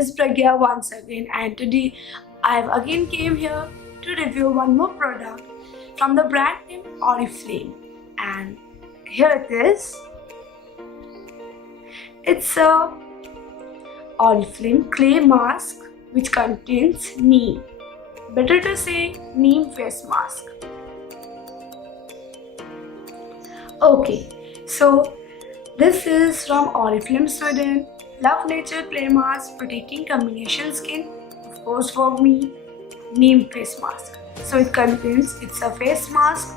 is Pragya once again, and today I have again came here to review one more product from the brand name Oriflame, and here it is. It's a Oriflame clay mask which contains Neem. Better to say Neem face mask. Okay, so this is from Oriflame Sweden. Love nature clay mask protecting combination skin. Of course, for me, Neem face mask. So it's a face mask.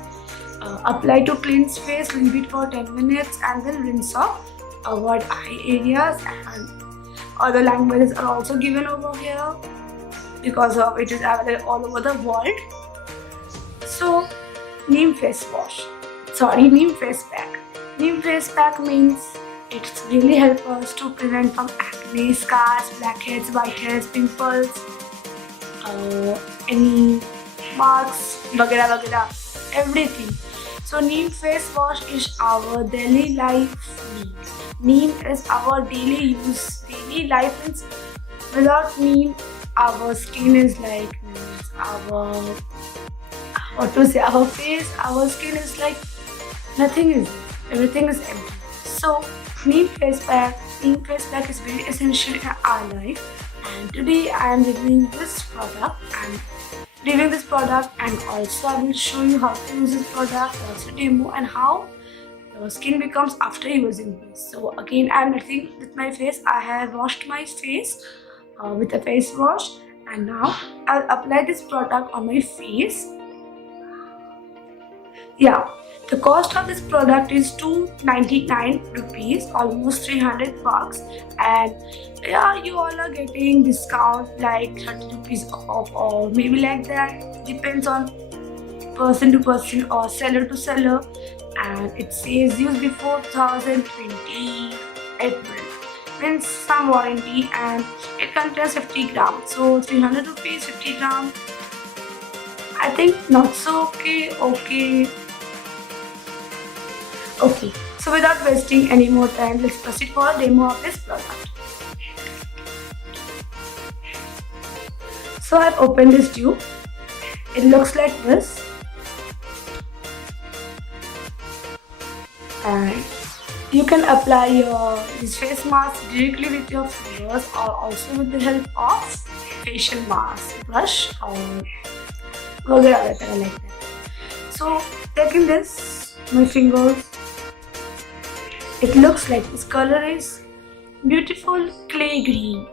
Apply to cleanse face, leave it for 10 minutes and then rinse off. Avoid eye areas, and other languages are also given over here because of it is available all over the world. So Neem face pack. Neem face pack means it's really helps us to prevent from acne, scars, blackheads, whiteheads, pimples, any marks, वगैरह, everything. So Neem face wash is our daily life need. Neem is our daily use. Daily life means without Neem, our skin is like our face, our skin is like nothing is. Everything is empty. So Neem face pack is very essential in our life. And today I am reviewing this product and also I will show you how to use this product, also demo and how your skin becomes after using this. So again, I am nothing with my face. I have washed my face with a face wash, and now I'll apply this product on my face. Yeah, the cost of this product is 299 rupees, almost 300 bucks, and yeah, you all are getting discount like 30 rupees off or maybe like that, depends on person to person or seller to seller. And it says use before 2020 April, means some warranty, and it contains 50 grams, so 300 rupees 50 grams. I think not so okay. So without wasting any more time, let's proceed for a demo of this product. So I've opened this tube. It looks like this. And you can apply this face mask directly with your fingers or also with the help of facial mask brush or like that. So taking this, my fingers, it looks like this color is beautiful clay green.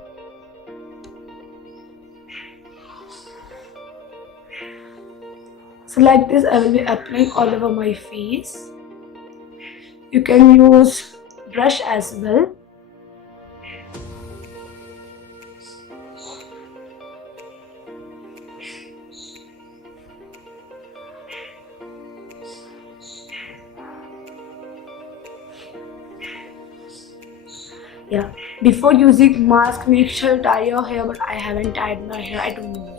So like this I will be applying all over my face. You can use brush as well. Yeah, before using mask, make sure to tie your hair, but I haven't tied my hair, I don't know.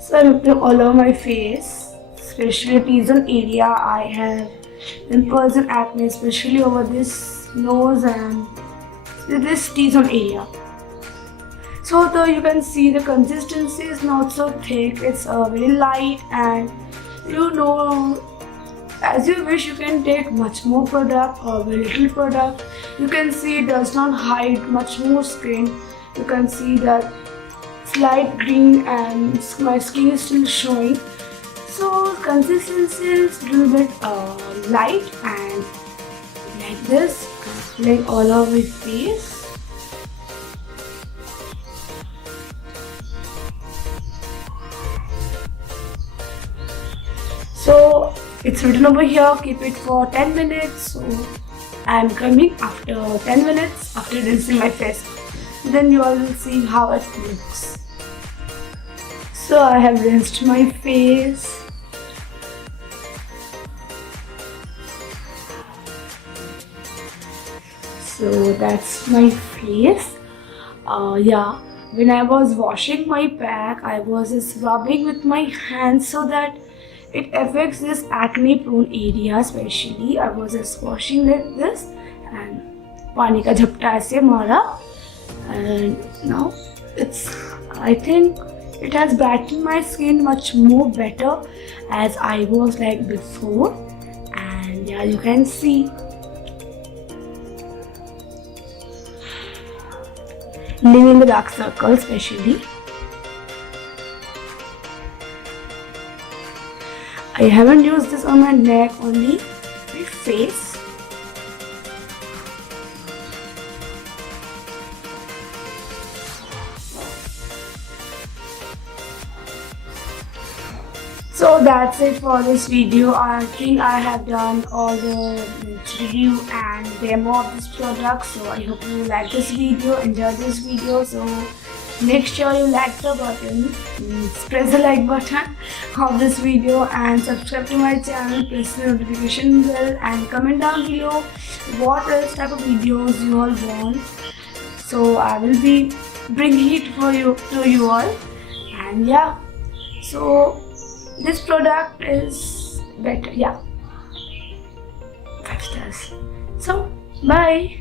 So I'm applying all over my face, especially T-zone area. I have pimples and acne, especially over this nose and this T-zone area. So though you can see the consistency is not so thick, it's very light, and as you wish you can take much more product or very little product. You can see it does not hide much more skin. You can see that light green and my skin is still showing. So consistency is a little bit light, and like this, like all over my face. So it's written over here, keep it for 10 minutes. So I am coming after 10 minutes after rinsing my face. Then you all will see how it looks. So I have rinsed my face. So that's my face. Yeah, when I was washing my pack, I was just rubbing with my hands so that it affects this acne prone area especially. I was just washing this and pani ka jhapta aise mara, and now I think it has brightened my skin much more better as I was like before. And yeah, you can see leaving the dark circles especially. I haven't used this on my neck, only my face. So that's it for this video. I think I have done all the review and demo of this product. So I hope you like this video, enjoy this video. So make sure you like the button, press the like button of this video and subscribe to my channel, press the notification bell and comment down below what else type of videos you all want. So I will be bringing it for you to you all. And yeah, so this product is better, yeah, 5 stars. So bye.